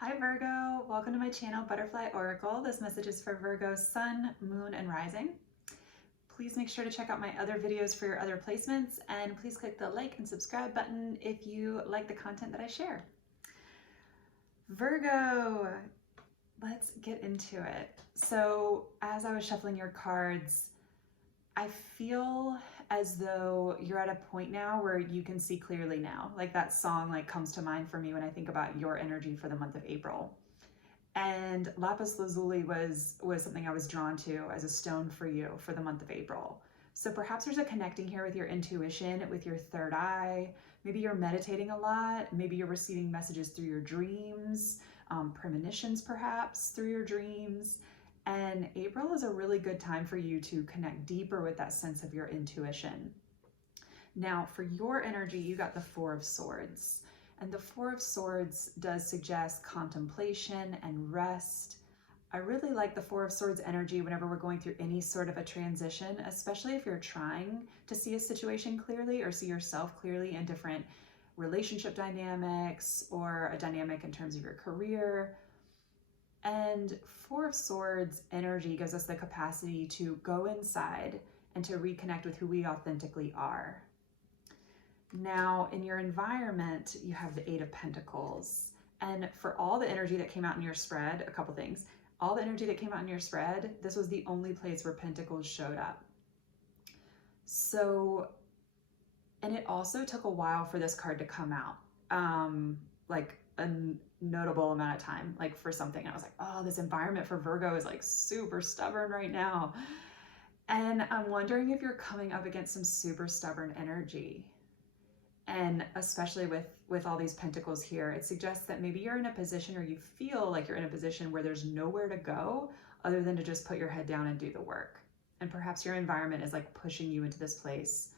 Hi Virgo, welcome to my channel Butterfly Oracle. This message is for Virgo Sun, Moon, and Rising. Please make sure to check out my other videos for your other placements, and please click the like and subscribe button if you like the content that I share. Virgo, let's get into it. So as I was shuffling your cards, I feel as though you're at a point now where you can see clearly now. Like that song comes to mind for me when I think about your energy for the month of April. And lapis lazuli was something I was drawn to as a stone for you for the month of April. So perhaps there's a connecting here with your intuition, with your third eye. Maybe you're meditating a lot. Maybe you're receiving messages through your dreams, premonitions perhaps through your dreams. And April is a really good time for you to connect deeper with that sense of your intuition. Now, for your energy, you got the Four of Swords. And the Four of Swords does suggest contemplation and rest. I really like the Four of Swords energy whenever we're going through any sort of a transition, especially if you're trying to see a situation clearly or see yourself clearly in different relationship dynamics or a dynamic in terms of your career. And Four of Swords energy gives us the capacity to go inside and to reconnect with who we authentically are. Now, in your environment, you have the Eight of Pentacles. And for all the energy that came out in your spread, a couple things. All the energy that came out in your spread, this was the only place where Pentacles showed up. So, and it also took a while for this card to come out. Like a notable amount of time, like for something. I was like, oh, this environment for Virgo is like super stubborn right now. And I'm wondering if you're coming up against some super stubborn energy. And especially with all these pentacles here, it suggests that maybe you're in a position, or you feel like you're in a position where there's nowhere to go other than to just put your head down and do the work. And perhaps your environment is like pushing you into this place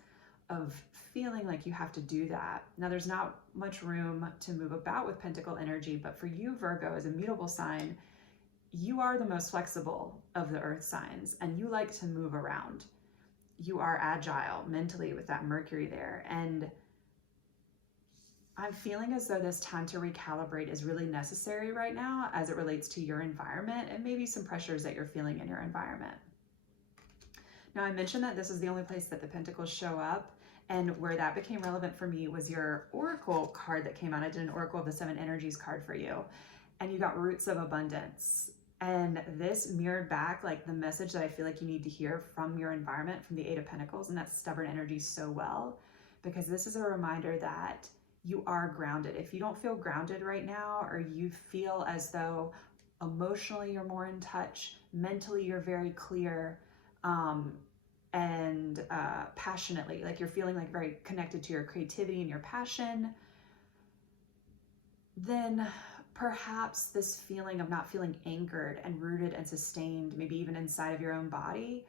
of feeling like you have to do that. Now, there's not much room to move about with pentacle energy, but for you, Virgo, as a mutable sign, you are the most flexible of the earth signs, and you like to move around. You are agile mentally with that Mercury there. And I'm feeling as though this time to recalibrate is really necessary right now as it relates to your environment and maybe some pressures that you're feeling in your environment. Now, I mentioned that this is the only place that the Pentacles show up, and where that became relevant for me was your Oracle card that came out. I did an Oracle of the Seven Energies card for you, and you got Roots of Abundance. And this mirrored back like the message that I feel like you need to hear from your environment, from the Eight of Pentacles and that stubborn energy so well, because this is a reminder that you are grounded. If you don't feel grounded right now, or you feel as though emotionally you're more in touch, mentally you're very clear, and passionately, like you're feeling like very connected to your creativity and your passion, then perhaps this feeling of not feeling anchored and rooted and sustained, maybe even inside of your own body,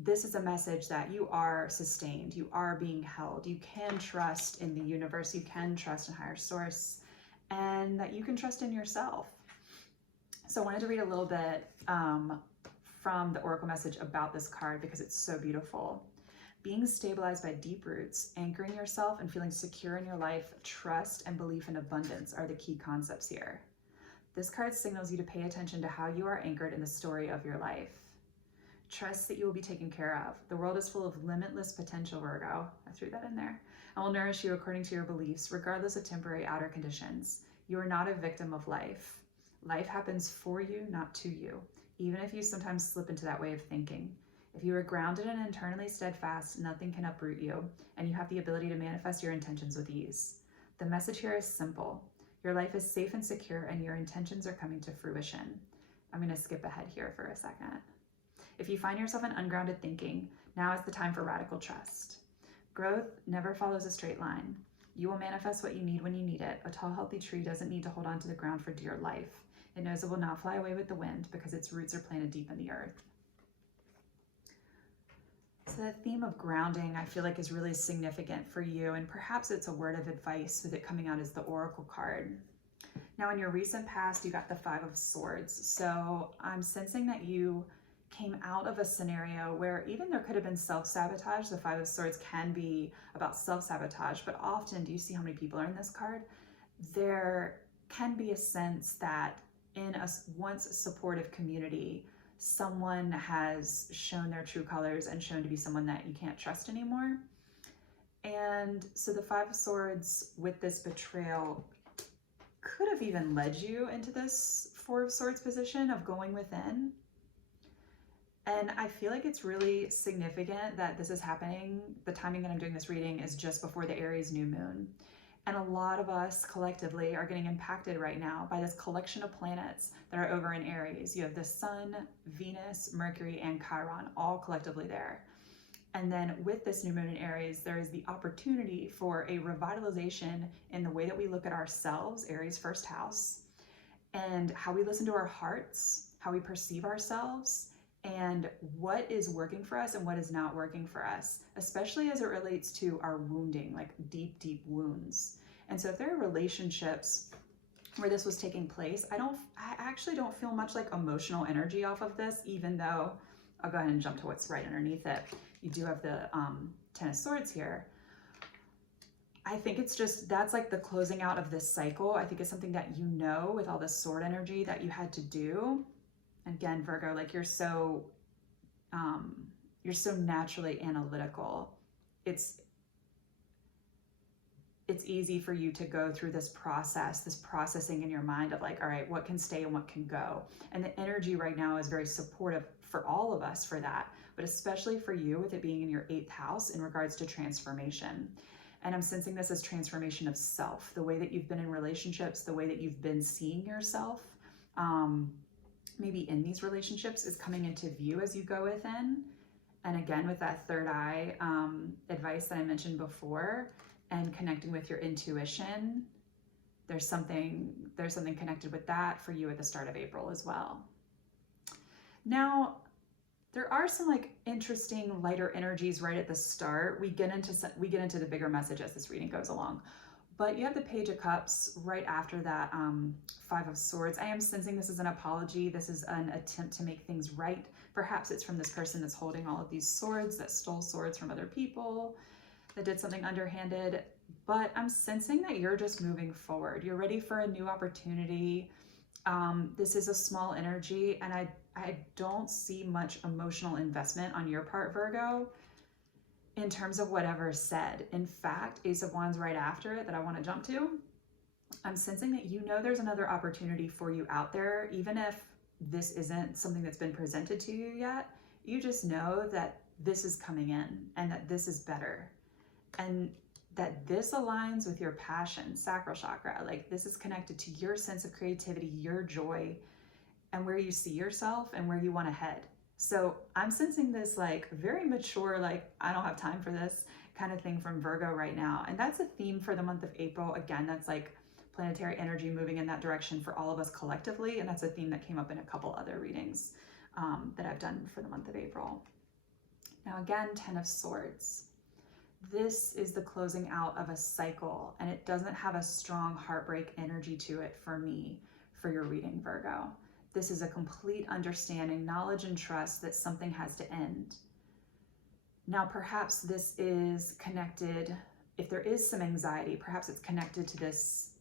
this is a message that you are sustained, you are being held, you can trust in the universe, you can trust in higher source, and that you can trust in yourself. So I wanted to read a little bit from the Oracle message about this card because it's so beautiful. Being stabilized by deep roots, anchoring yourself and feeling secure in your life, trust and belief in abundance are the key concepts here. This card signals you to pay attention to how you are anchored in the story of your life. Trust that you will be taken care of. The world is full of limitless potential, Virgo. I threw that in there. I will nourish you according to your beliefs, regardless of temporary outer conditions. You are not a victim of life. Life happens for you, not to you, even if you sometimes slip into that way of thinking. If you are grounded and internally steadfast, nothing can uproot you, and you have the ability to manifest your intentions with ease. The message here is simple. Your life is safe and secure, and your intentions are coming to fruition. I'm going to skip ahead here for a second. If you find yourself in ungrounded thinking, now is the time for radical trust. Growth never follows a straight line. You will manifest what you need when you need it. A tall, healthy tree doesn't need to hold on to the ground for dear life. It knows it will not fly away with the wind because its roots are planted deep in the earth. So the theme of grounding, I feel like, is really significant for you, and perhaps it's a word of advice with it coming out as the Oracle card. Now, in your recent past, you got the Five of Swords. So I'm sensing that you came out of a scenario where even there could have been self-sabotage. The Five of Swords can be about self-sabotage, but often, do you see how many people are in this card? They're can be a sense that in a once supportive community, someone has shown their true colors and shown to be someone that you can't trust anymore. And so the Five of Swords with this betrayal could have even led you into this Four of Swords position of going within. And I feel like it's really significant that this is happening. The timing that I'm doing this reading is just before the Aries new moon. And a lot of us collectively are getting impacted right now by this collection of planets that are over in Aries. You have the Sun, Venus, Mercury, and Chiron all collectively there. And then with this new moon in Aries, there is the opportunity for a revitalization in the way that we look at ourselves, Aries first house, and how we listen to our hearts, how we perceive ourselves, and what is working for us and what is not working for us, especially as it relates to our wounding, like deep, deep wounds. And so if there are relationships where this was taking place, I actually don't feel much like emotional energy off of this, even though I'll go ahead and jump to what's right underneath it. You do have the Ten of Swords here. I think it's just, that's like the closing out of this cycle. I think it's something that you know with all this sword energy that you had to do. Again, Virgo, like you're so naturally analytical. It's easy for you to go through this process, this processing in your mind of like, all right, what can stay and what can go? And the energy right now is very supportive for all of us for that, but especially for you with it being in your 8th house in regards to transformation. And I'm sensing this as transformation of self, the way that you've been in relationships, the way that you've been seeing yourself, maybe in these relationships is coming into view as you go within. And again, with that third eye advice that I mentioned before, and connecting with your intuition, there's something connected with that for you at the start of April as well. Now, there are some like interesting lighter energies right at the start. We get into the bigger message as this reading goes along. But you have the Page of Cups right after that Five of Swords. I am sensing this is an apology. This is an attempt to make things right. Perhaps it's from this person that's holding all of these swords, that stole swords from other people, that did something underhanded. But I'm sensing that you're just moving forward. You're ready for a new opportunity. This is a small energy, and I don't see much emotional investment on your part, Virgo, in terms of whatever is said. In fact, Ace of Wands right after it that I want to jump to, I'm sensing that you know there's another opportunity for you out there, even if this isn't something that's been presented to you yet. You just know that this is coming in and that this is better, and that this aligns with your passion, sacral chakra. Like this is connected to your sense of creativity, your joy, and where you see yourself and where you want to head. So I'm sensing this like very mature, like I don't have time for this kind of thing from Virgo right now. And that's a theme for the month of April. Again, that's like planetary energy moving in that direction for all of us collectively. And that's a theme that came up in a couple other readings that I've done for the month of April. Now again, Ten of Swords. This is the closing out of a cycle, and it doesn't have a strong heartbreak energy to it for me, for your reading, Virgo. This is a complete understanding, knowledge, and trust that something has to end. Now, perhaps this is connected, if there is some anxiety, perhaps it's connected to this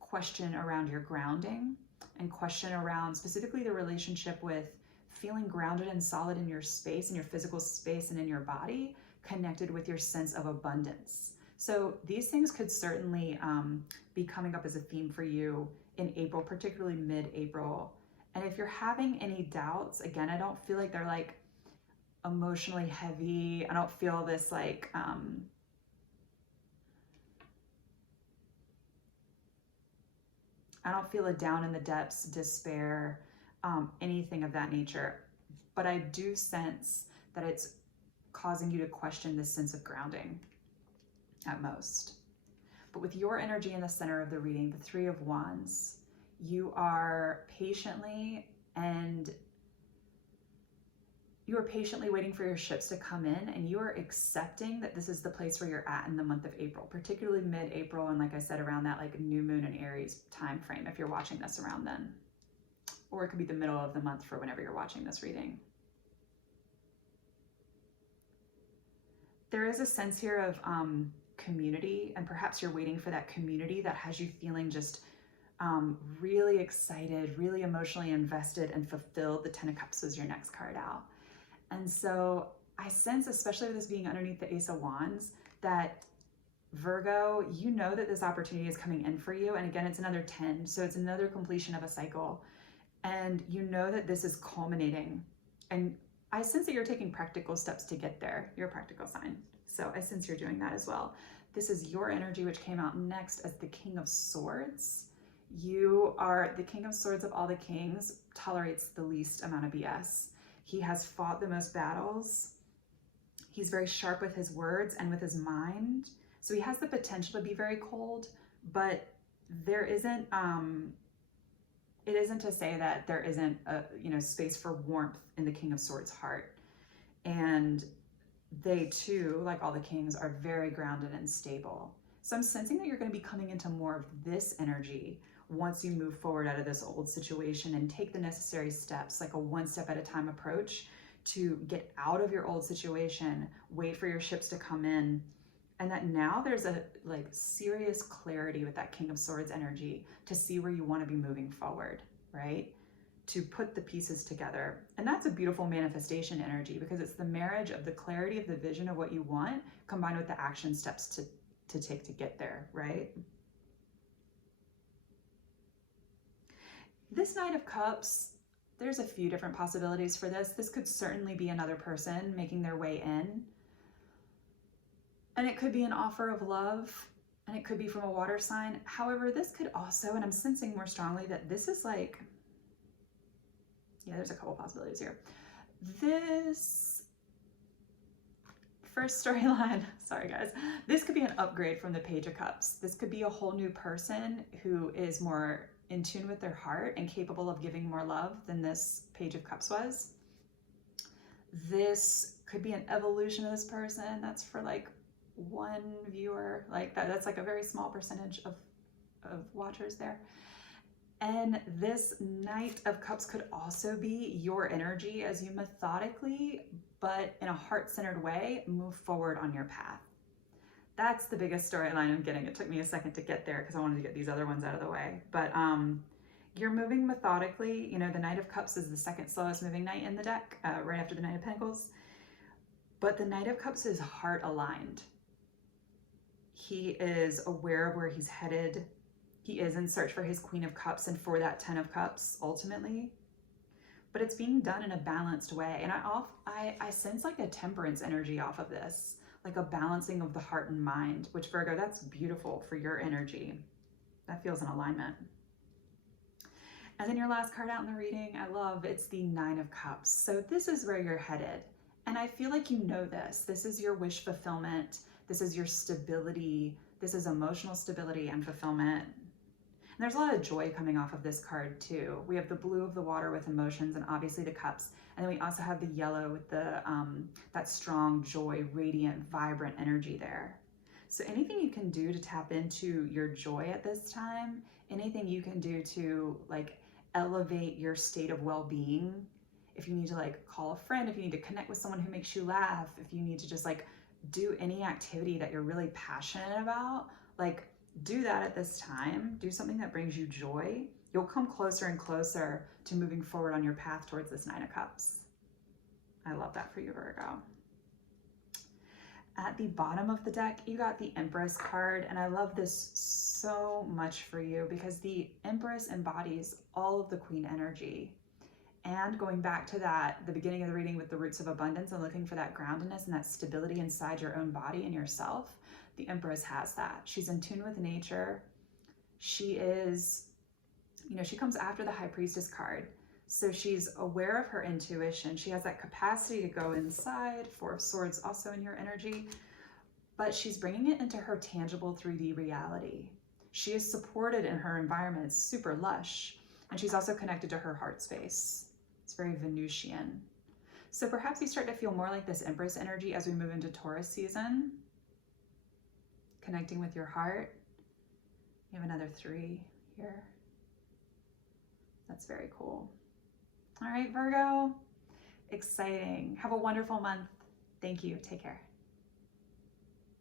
question around your grounding and question around specifically the relationship with feeling grounded and solid in your space, in your physical space and in your body, connected with your sense of abundance. So these things could certainly be coming up as a theme for you in April, particularly mid-April. And if you're having any doubts, again, I don't feel like they're like emotionally heavy. I don't feel this like, I don't feel a down in the depths, despair, anything of that nature. But I do sense that it's causing you to question this sense of grounding at most. But with your energy in the center of the reading, the Three of Wands, you are patiently waiting for your ships to come in, and you are accepting that this is the place where you're at in the month of April, particularly mid-April, and like I said, around that like new moon in Aries time frame if you're watching this around then. Or it could be the middle of the month for whenever you're watching this reading. There is a sense here of community, and perhaps you're waiting for that community that has you feeling just really excited, really emotionally invested and fulfilled. The 10 of Cups was your next card out. And so I sense, especially with this being underneath the Ace of Wands, that Virgo, you know that this opportunity is coming in for you. And again, it's another 10. So it's another completion of a cycle. And you know that this is culminating. And I sense that you're taking practical steps to get there. You're a practical sign. So I sense you're doing that as well. This is your energy, which came out next as the King of Swords. You are the King of Swords of all the kings, tolerates the least amount of BS. He has fought the most battles. He's very sharp with his words and with his mind. So he has the potential to be very cold, but there isn't, it isn't to say that there isn't a, space for warmth in the King of Swords heart. And they too, like all the kings, are very grounded and stable. So I'm sensing that you're going to be coming into more of this energy once you move forward out of this old situation and take the necessary steps, like a one step at a time approach to get out of your old situation, wait for your ships to come in. And that now there's a serious clarity with that King of Swords energy to see where you want to be moving forward, right? To put the pieces together. And that's a beautiful manifestation energy because it's the marriage of the clarity of the vision of what you want combined with the action steps to take to get there, right? This Knight of Cups, there's a few different possibilities for this. This could certainly be another person making their way in. And it could be an offer of love, and it could be from a water sign. However, this could also, and I'm sensing more strongly that this is like, yeah, there's a couple possibilities here. This first storyline, sorry guys, this could be an upgrade from the Page of Cups. This could be a whole new person who is more in tune with their heart and capable of giving more love than this Page of Cups was. This could be an evolution of this person. That's for like one viewer, like that's like a very small percentage of watchers there. And this Knight of Cups could also be your energy as you methodically, but in a heart-centered way, move forward on your path. That's the biggest storyline I'm getting. It took me a second to get there because I wanted to get these other ones out of the way. But you're moving methodically. You know, the Knight of Cups is the second slowest moving knight in the deck, right after the Knight of Pentacles. But the Knight of Cups is heart aligned. He is aware of where he's headed. He is in search for his Queen of Cups and for that 10 of Cups ultimately. But it's being done in a balanced way. And I sense like a temperance energy off of this, like a balancing of the heart and mind, which Virgo, that's beautiful for your energy. That feels in alignment. And then your last card out in the reading, I love, it's the 9 of Cups. So this is where you're headed. And I feel like you know this. This is your wish fulfillment. This is your stability. This is emotional stability and fulfillment. And there's a lot of joy coming off of this card too. We have the blue of the water with emotions and obviously the cups. And then we also have the yellow with the that strong joy, radiant, vibrant energy there. So anything you can do to tap into your joy at this time, anything you can do to like elevate your state of well-being, if you need to like call a friend, if you need to connect with someone who makes you laugh, if you need to just like do any activity that you're really passionate about, like do that at this time. Do something that brings you joy. You'll come closer and closer to moving forward on your path towards this 9 of Cups. I love that for you, Virgo. At the bottom of the deck, you got the Empress card, and I love this so much for you because the Empress embodies all of the Queen energy. And going back to that, the beginning of the reading with the roots of abundance and looking for that groundedness and that stability inside your own body and yourself, the Empress has that. She's in tune with nature. She is, she comes after the High Priestess card. So she's aware of her intuition. She has that capacity to go inside. 4 of Swords also in your energy, but she's bringing it into her tangible 3D reality. She is supported in her environment. It's super lush. And she's also connected to her heart space. It's very Venusian. So perhaps you start to feel more like this Empress energy as we move into Taurus season. Connecting with your heart. You have another 3 here. That's very cool. All right, Virgo. Exciting. Have a wonderful month. Thank you. Take care.